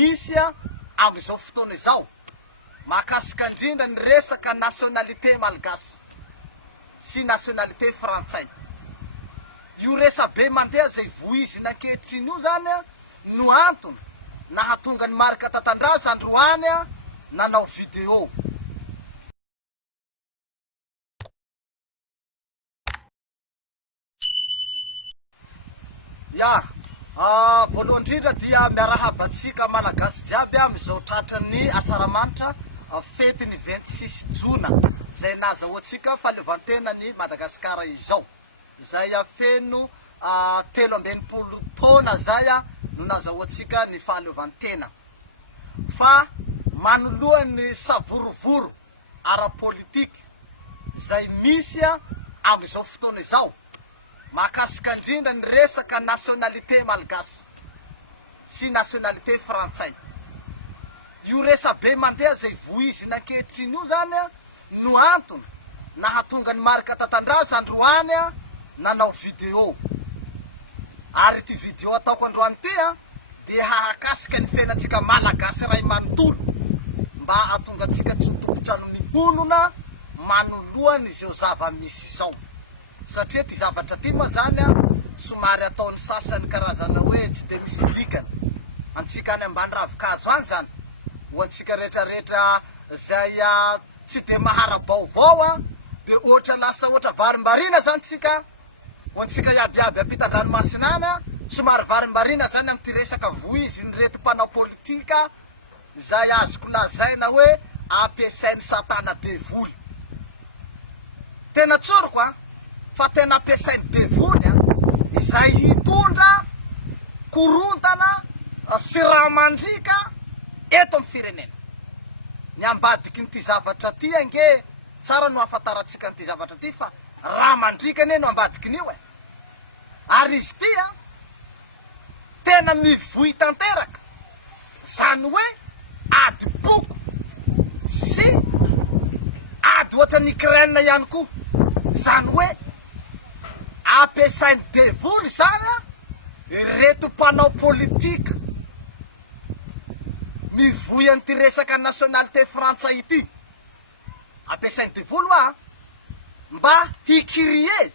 misy am'izao fotoana izao mahakasika indrindra ny resaka nationalité malagasy sy nationalité frantsay. Io resabe mandeha zay voizina ankehitriny io zany no antony nahatonga ny marika Tatandraza androany nanao vidéo. Ya, voalohany indrindra dia miarahaba antsika malagasy jiaby am'izao tratran'ny asaramanitra fety ny 26 Jona zay nazahoantsika fahaleovantenan'ny Madagasikara izao. Zay feno 13 taona zay no nazahoantsika ny fahaleovantena. Fa manoloan'ny savorovoro ara-politika zay misy am'izao fotoana izao mahakasika indrindra ny resaka nationalité malagasy sy nationalité frantsay. Io resabe mandeha zay voizina ankehitriny io zany no antony nahatonga ny marika Tatandraza androany nanao vidéo. Ary ity vidéo ataoko androany ty dia hahakasika ny fiainantsika malagasy ray manontolo mba hahatonga antsika tsy ho tompotrano mihonona manoloany izao zava-misy izao. Satria ty zavatra ty ma zany somary ataon'ny sasany karazana hoe tsy de misy dikany antsika any ambany ravikazo any zany, ho antsika rehetrarehetra zay tsy de mahara-baovao de ohatra lasa ohatra varimbarina zany tsika, ho antsika iabiaby ampitan-dranomasina any somary varimbarina zany amty resaka voiziny reto mpanao politika zay azoko lazaina hoe ampiasain'ny satana devoly. Tena tsoroko fa tena ampiasain'ny devoly izay hitondra korontana sy ramandrika eto amin'ny firenena. Ny ambadiky nyty zavatra ty ange tsara no afataratsika nyty zavatra ty fa ramandrika ane no ambadiky nio ary izy ty tena mivoy tanteraka zany hoe ady boko sy ady ohatra ny Ukraine ihany koa, zany hoe ampiasain'ny devoly zany reto mpanao politika mivoy an'ty resaka nationalité frantsay ity. Ampiasain'ny devoly mba hikirie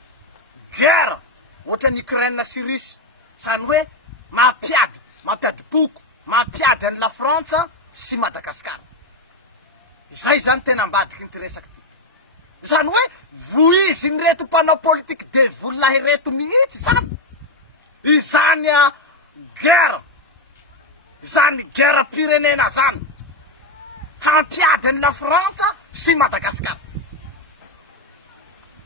guerre ohatra ny Ukraine sy Russie, zany hoe mampiady boko, mampiady an'ny la Frantsa sy Madagasikara. Zay zany tena ambadiky nyty resaky ty. Zany hoe voiziny reto mpanao politika devoly lahy reto mihitsy zany izany guerre, izany guerre pirenena zany hampiady an'ny la Frantsa sy Madagasikara.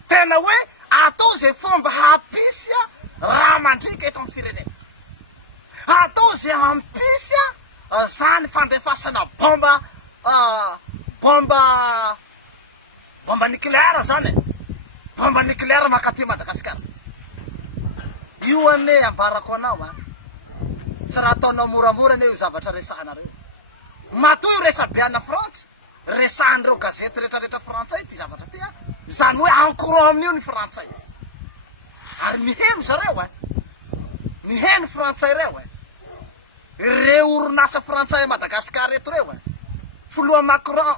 Tena hoe atao zay fomba hampisy ramandrika eto amin'ny firenena, atao zay hampisy zany fandefasana bomba nucléaire zany, bomba nucléaire makaty Madagasikara. Io ane ambarako anao tsy raha ataonao moramora ane io zavatra resahanareo. Matoa io resabe ana Frantsa, resahan'ireo gazety rehetrarehetra frantsay ty zavatra ty zany hoe encourant amin'io ny frantsay ary miheno zareo miheno frantsay reo reo orinasa frantsay Madagasikara eto reo filoha Macron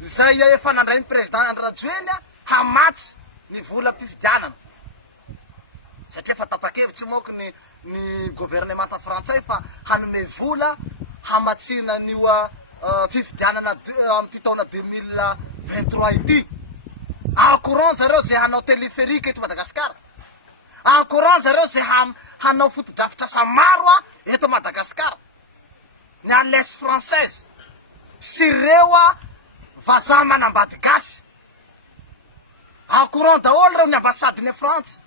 zay efa nandray ny président Rajoelina hamatsy ny vola mpifidianana satria fa tapa-kevitsy moko ny gouvernement frantsay fa hanome vola hamatsina nio fifidianana amty taona 2023 ity. Encourant zareo zay hanao teleférika eto Madagasikara, encourant zareo zay hanao fotodrafitra sa maro eto Madagasikara, ny alliance française sy reo vazaha manambady gasy. Encourant daholo reo ny ambasadiny Frantsa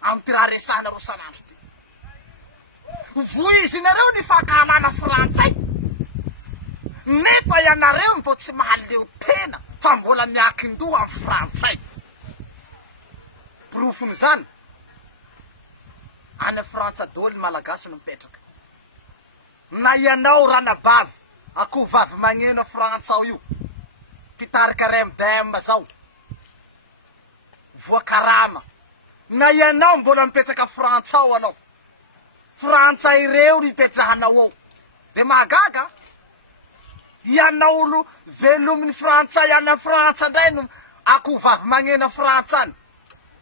amty raha resahana rosanandro ty. Voizinareo ny fahakalana frantsay nefa ianareo mbo tsy mahaleo tena fa mbola miakin-doha amin'ny frantsay. Profony zany any Frantsa daholo ny malagasy no mipetraka. Na ianao ranabavy akoho vavy magneno Frantsa ao io, pitarika remdem zao, voakarama, na ianao mbola mipetraka Frantsa ao anao, frantsay ireo nipetrahanao ao de mahagaga ianao olo velomin'ny frantsay ana frantsa ndray no ako vavy magnena frantsa any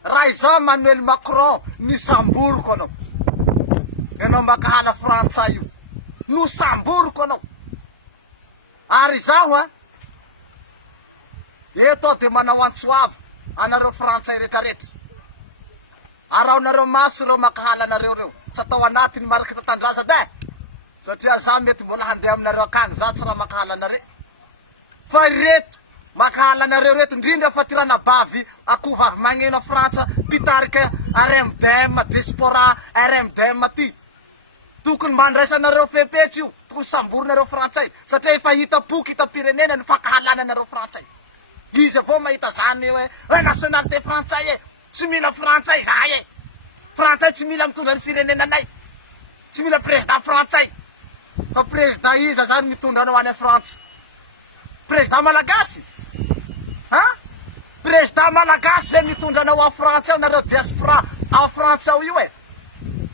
raha izao Emmanuel Macron nisamboroko anao ianao makahala frantsay io nosamboroko anao ary zaho a eto de manao antsoavo anareo frantsay rehetrarehetra araonareo maso reo makahala anareo reo tsy atao anatiny mariky tatandraza de satria za mety mbola handeha aminareo akagny za tsy raha makahala anare fa reto makahala anareo reto indrindra fa tirana bavy ako vavy magneno frantsa pitarika RMDM diaspora RMDM ty tokony mandraisanareo fepetry io tokony samborinareo frantsay satria efa hita poky hita pirenena ny fakahalananareo frantsay izy avao mahita zany hoe nationalité frantsay e tsy mila frantsay zay e frantsay tsy mila mitondra ny firenenanay tsy mila président frantsay fa président iza zany mitondra anao any frantsa président malagasy président malagasy le mitondra anao a frantsa ao nareo diaspora a frantsa ao io e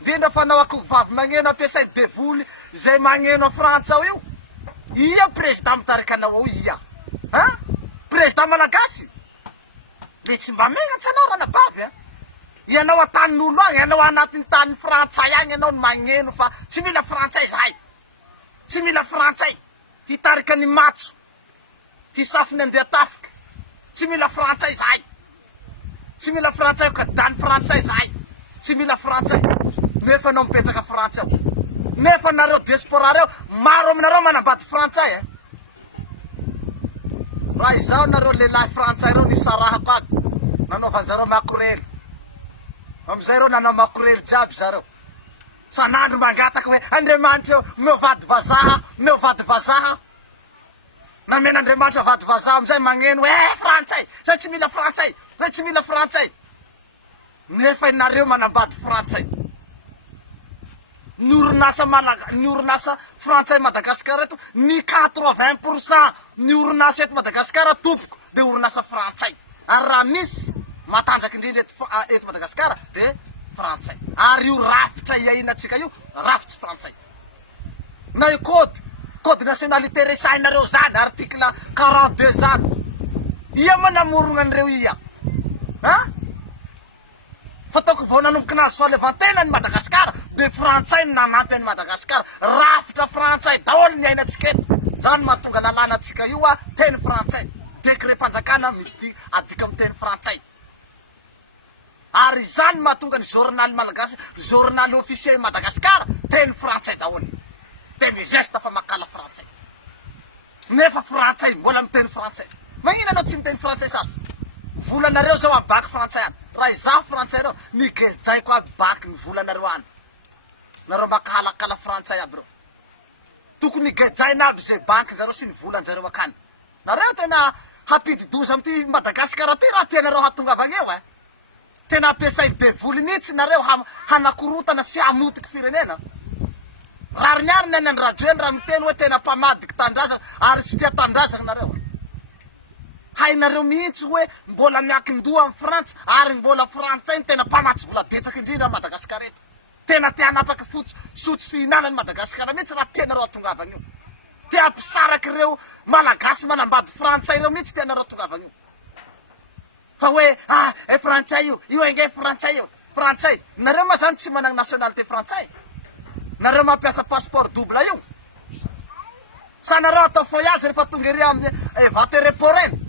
indrindra fa anao ako vavy magneno ampiasay devoly zay magneno a frantsa ao io ia président mitarika anao ao ia président malagasy le tsy mba megnatsy anao rana bavy a ianao atanin'olo agny ianao anatin'ny tany frantsay agny ianao no magneno fa tsy mila frantsay zahay tsy mila frantsay hitarika ny matso hisafiny andeha tafiky tsy mila frantsay zahay tsy mila frantsay ka dany frantsay zahay tsy mila frantsay nefa anao mipetsaka frantsay ao nefa nareo diaspora reo maro aminareo manambady frantsay e raha izao nareo lehilahy frantsay reo nisarahako aby nanaovan'zareo makorely amizay reo nanao makorely jiaby zareo sanandro mangataka hoe Andriamanitra meo vady vazaha meo vady vazaha namen'Andriamanitra vady vazaha amizay magneno hoe frantsay zay tsy mila frantsay zay tsy mila frantsay nefa inareo manambady frantsay ny orinasa frantsay Madagasikara eto ny 80% ny orinasa eto Madagasikara tompoko de orinasa frantsay ary raha misy matanjaky indrindra eto Madagasikara de frantsay ary io rafitra iainatsika io rafitsy frantsay na io code nationalité resahinareo zany article 42 zany ia manamorogna an'ireo ia fataoko vao nanomboky nazy fahalevantena ny Madagasikara de frantsay nanampy any Madagasikara rafitra frantsay daholo ny ainatsika eto zany mahatonga lalàna atsika io a teny frantsay décret mpanjakana adika amy teny frantsay ary zany mahatonga ny journal malagasy journal officiel Madagasikara teny frantsay daholo de mizesta fa makala frantsay nefa frantsay mbola miteny frantsay magnino anao tsy miteny frantsay sasy volanareo zao abaky frantsay any raha izaho frantsay reo nigejaiko aby baky ny volanareo any nareo makalakala frantsay aby reo tokony nigejaina aby zay banky zareo sy ny volanjareo akany nareo tena hampididoza amty Madagasikara ty raha tianareo hatongavagny eo tena ampiasay devoly mihitsy nareo hanakorotana sy hamotiky firenena rariniary ny any any radio eny raha miteny hoe tena mpamadiky tandraza ary sy tia tandraza nareo hainareo mihitsy hoe mbola miakin-doha amy frantsa ary mbola frantsay ny tena mpamatsy vola betsaky indrindra Madagasikara eto tena tia hanapaky sotsy fihinana ny Madagasikara mihitsy raha tianareo atongavagny io tia ampisaraky reo malagasy manambady frantsay reo mihitsy tianareo atongavagny io fa hoe frantsay io enge frantsay io frantsay nareo ma zany tsy managny nationalité frantsay nareo mampiasa passeport double io sa nareo atao voyage rehefa tonga ery amin'ny vate report reny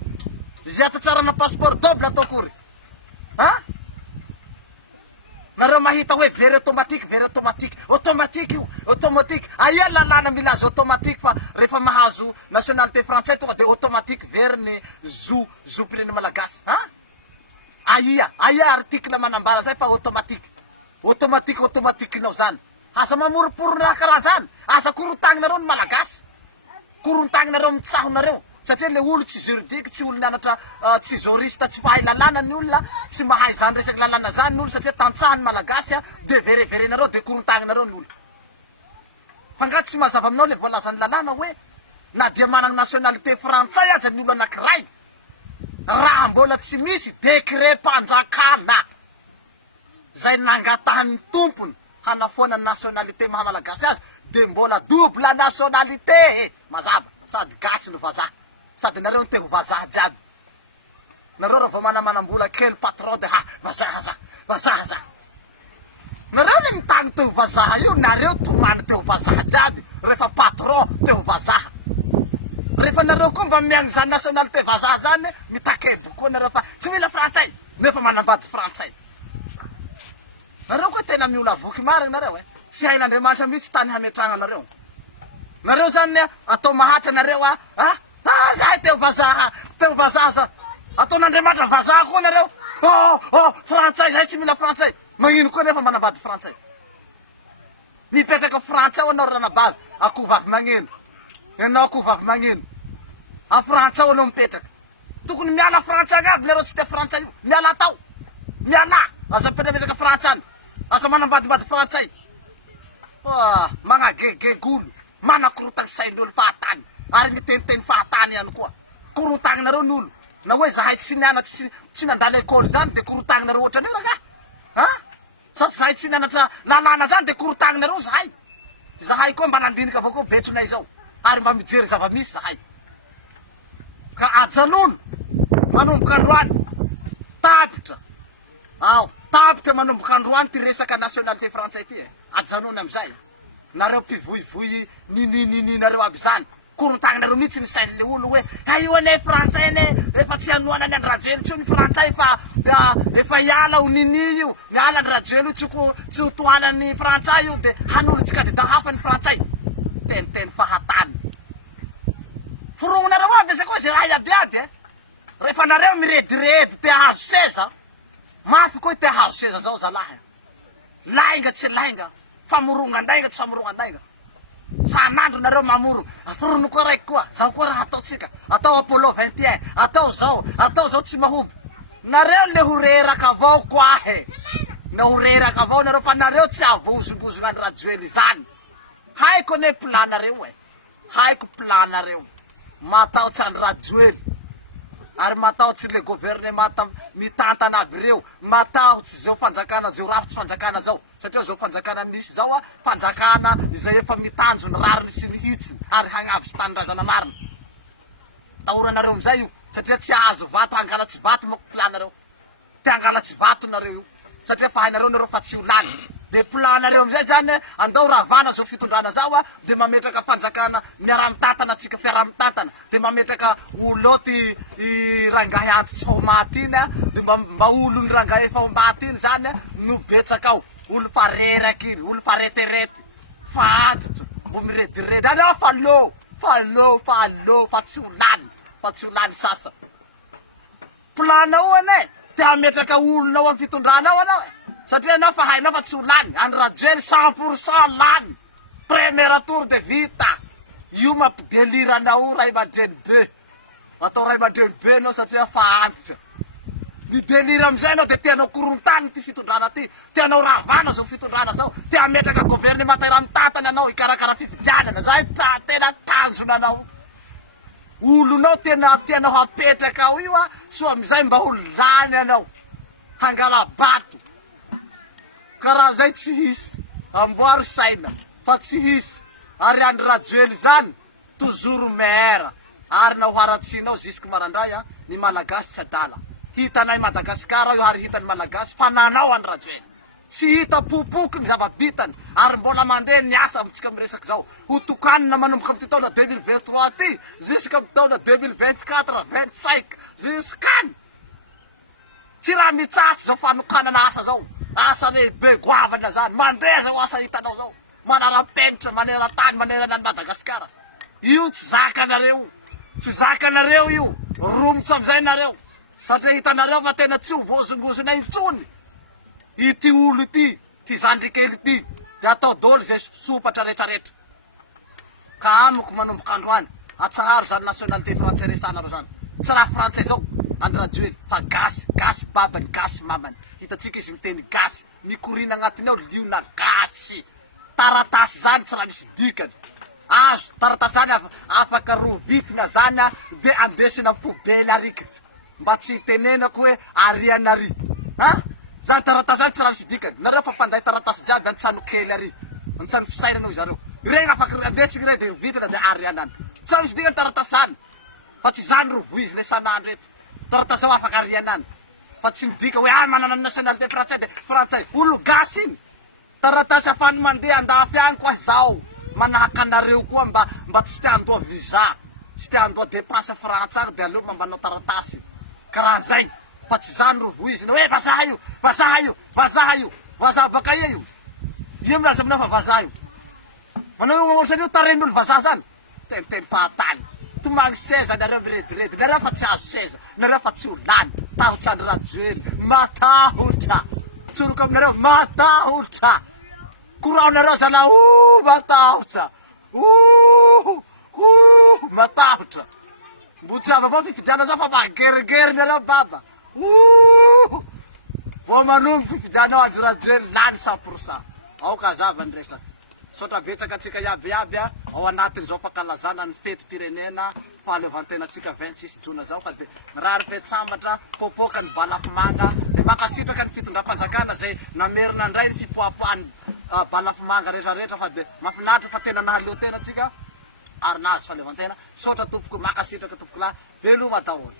zay atsatsarana passeport double atao kory nareo mahita hoe very automatique io automatique aia lalàna mila azy automatique fa rehefa mahazo nationalité frantsay tonga de automatique very ny zo-pireny malagasy aia article manambara zay fa automatique nao zany asa mamoriporony raha karaha zany asa korontagninareo ny malagasy korontagninareo mitsahonareo satria le olo tsy juridique tsy olo nianatra tsy juriste tsy mahay lalàna ny olona tsy mahay zany resaky lalàna zany ny olo satria tantsahany malagasy de vereverenareo de korontagninareo ny olo fa nga tsy mazava aminao le voalazany lalàna hoe na dia managny nationalité frantsay aza ny olo anakiray raha mbola tsy misy décret mpanjakana zay nangatahany tompony hanafoana nationalité maha malagasy azy de mbola double nationalité mazava sady gasy no vazaha sady nareo ny teo vazaha jiaby nareo raha vao manamanam-bola kely patron de vazaha za nareo le mitany teo vazaha io nareo tomany teo vazaha jiaby rehefa patron teo vazaha rehefa nareo koa mba miagny zany nationalité vazaha zany mitakebo koa nareo fa tsy mila frantsay nefa manambady frantsay nareo koa tena miola voky mariny nareo tsy hain'Andriamanitra mihitsy tany hametragna nareo zany atao mahatry nareo zahay teo vazaha za ataon'Andriamanitra vazaha koa nareo frantsay zahay tsy mila frantsay magnino koa nefa manambady frantsay mipetraka frantsay ao anao ranabavy akoho vavy magneno ianao akoho vavy magneno frantsay ao anao mipetraka tokony miala frantsay agnaby nareo tsy tia frantsay io miala atao miala aza mipetrapetraka frantsay any aza manambadibady frantsay managegegolo manakorotagny sain'olo fahatany ary miteniteny fahatany ihany koa korotagnareo ny olo na hoe zahay tsy nianatsy tsy nandala ekôly zany de korotagnareo ohatran'io raha sa zahay tsy nianatra lalàna zany de korotagnareo zahay koa mba nandinika avao koa betronay zao ary mba mijery zava-misy zahay ka ajanolo manomboka androany tapitra manomboka androany ty resaka nationalité frantsay ty ajanony amizay nareo mpivoivoy ni nareo aby zany korotagnareo mihitsy ny sain'le olo hoe io ane frantsay ane efa tsy hanoana ny andrajoely tsio ny frantsay fa efa hiala ho nini io miala ny rajoely io tsy ho tohanany frantsay io de hanolo tsy candidat hafa ny frantsay teniteny fahatany forognonareo aby zay koa zay raha iabiaby rehefa nareo mirediredy te hahazo seza mafy koa te hahazo seza zao zalahy lainga tsy lainga famorongan-dainga tsy famorongan-dainga sanandro nareo mamoro forono koa raiky koa zao koa raha ataotsika atao Apollo 21 atao zao tsy mahomby nareo le ho reraka avao koa na ho reraka avao nareo fa nareo tsy avozongozona ny rajoely zany haiko ne planareo haiko planareo matahotsy any rajoely ary matahotsy le gouvernement mitantana aby reo matahotsy zao fanjakana zao rafitsy fanjakana zao satria zao fanjakana misy zao fanjakana izay efa mitanjo ny rariny sy ny hitsiny ary hagnavy sy tanindrazana marina tahoranareo amizay io satria tsy azo vato hangalatsy vato moko planareo te hangalatsy vato nareo io satria fa hainareo nareo fa tsy ho lany de planareo amizay zany andao ravana zao fitondrana zao de mametraka fanjakana miara-mitatana atsika fiara-mitatana de mametraka olo ty rangahy antitsy fa ho maty iny de mba olo ny rangahy efa ho maty iny zany no betsaka ao olo fa reraky iny olo fa reterety fa antitro mbo mirediredy any fa tsy ho lany sasa planao ane te hametraka olonao amy fitondranao anao satria anao fa hainao fa tsy ho lany any rajoely 100% lany premier tour de vita io mampideliranao ray aman-dreny be atao ray aman-dreny be anao satria fa antitra ny delira amizay anao de tianao korontany ty fitondrana ty tianao ravana zao fitondrana zao te hametraka gouvernement tera mitatany anao ikarakara fifidianana zay tena tanjona anao olonao tianao hapetraka ao io so amizay mba ho lany anao hangala bato karaha zay tsy hisy amboary saina fa tsy hisy ary andry rajoely zany toujours maire ary na hoaratsinao jusque marandray ny malagasy tsy adala hitanay Madagasikara io ary hitany malagasy fa nanao andry rajoely tsy hita popoky ny zava-bitany ary mbola mandeha niasa amitsika miresaky zao ho tokanina manomboka amty taona 2023 ty jusque amy taona 2024 25 jusqu'any tsy raha mitsatsy zao fanokanana asa zao asa lehibe goavana zany mandeha zao asa hitanao zao manara-penitra manera-tany manerana ny Madagasikara io tsy zakanareo io romotsy amizay nareo satria hitanareo fa tena tsy ho vozongozona intsony ity olo ity ty zandrikely ty de atao dôly zay sopatra rehetrarehetra ka amiko manomboka androany atsaharo zany nationalité frantsay resanareo zany tsy raha frantsay zao andry rajoely fa gasy babany gasy mamany hitatsika izy miteny gasy mikorina agnatiny ao liona gasy taratasy zany tsy raha misy dikany azo taratasy zany afaka rovitina zany de andesina poubely arikitsy mba tsy tenenako hoe arianary zany taratasy zany tsy raha misy dikany nareo fa mpanday taratasy jiaby antsano kely ary antsano fisainanao zareo regny afaky andesiny regny de vidina de ary anany tsy misy digna taratasany fa tsy zany ro voizy le sanandro eto taratasy ao afaky arianany fa tsy midika hoe manana nationalité frantsay olo gasy iny taratasy afany mandeha andafy agny koa zao manahaka anareo koa mba tsy te handoa visa tsy te handoa dépense frantsa agny de aleo mambanao taratasy karaha zay fa tsy zany ro voiziny hoe vazaha io vazaha io vazaha io vazaha baka io io milaza aminao fa vazaha io manao ohatran'io taren'olo vazaha zany teniteny fahatany tomagy seza nareo mirediredy nareo fa tsy azo seza nareo fa tsy ho lany tahotsany rajoely matahotra tsoroka aminareo matahotra koraonareo zana matahotra matahotra mbo tsy ava avao fifidiana zao fa magerigery nareo baba vo manombo fifidianao anjo rajoely lany 100%. Aoka zavany resaky sotra betsaka atsika iaby ao anatin'izao fankalazana ny fety pirenena fahaleovantenatsika 26 jona zao fa de mirary petsambatra popoka ny balafimanga de makasitraka ny fitondram-panjakana zay namerina indray ny fipoapoany balafimanga rehetrarehetra fa de mafinaritra fa tena nahaleo tena atsika ary nazy fahaleovantena sotra tompoko makasitraka tompoko lahy veloma daholo